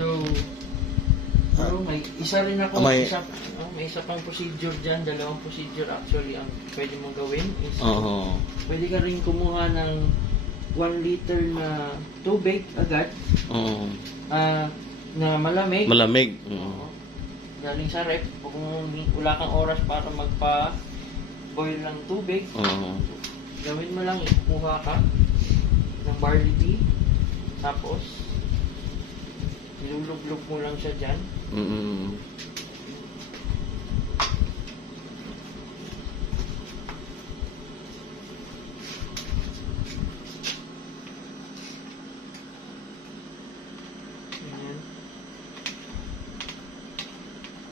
So, may isa rin ako, may isa pang procedure dyan, dalawang procedure actually ang pwede mong gawin is, pwede ka rin kumuha ng 1 liter na tubig agad, na malamig. Galing sa rep, kung wala kang oras para magpa-boil ng tubig, gawin mo lang, ikukuha ka ng barley tea, tapos niluluglog mo lang siya dyan. Ayan.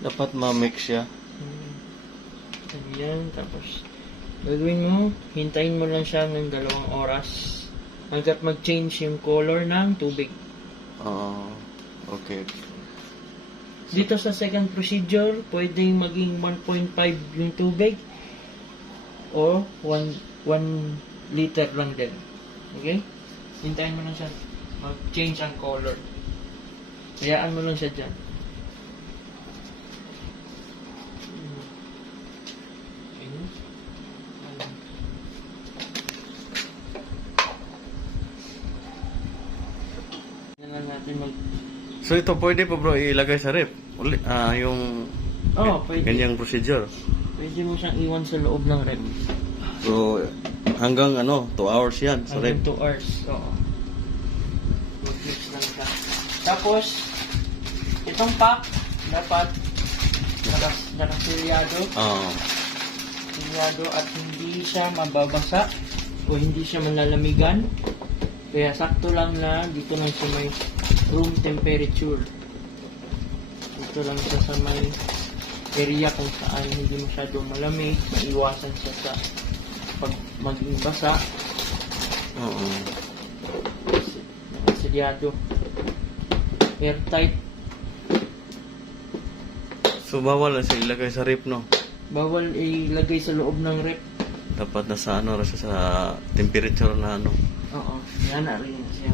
Dapat ma-mix siya. Ayan, tapos gagawin mo, hintayin mo lang siya ng 2 oras hanggat mag-change yung color ng tubig. Okay. Dito sa second procedure, pwedeng maging 1.5 yung tubig o 1 liter lang din. Okay? Hintayin mo lang siya mag-change ang color. Hayaan mo lang siya dyan. So ito pwede pa bro ilagay sa rep? Yung pwede. Ganyang procedure. Pwede mo siyang iwan sa loob ng rep. So hanggang 2 hours yan sa rep. Hanggang 2 hours. Oo. Mag-mix lang siya. Tapos, itong pack, dapat nakasilyado. Silyado at hindi siya mababasa o hindi siya malalamigan. Kaya sakto lang na dito lang sa may room temperature. Dito lang siya sa may area kung saan hindi masyadong malamig, maiwasan siya sa pag maging basa. Nakasilyado. Airtight. So bawal na siya ilagay sa rep, no? Bawal ilagay sa loob ng rep. Dapat nasa siya sa temperature na Oo, yan na rin siya.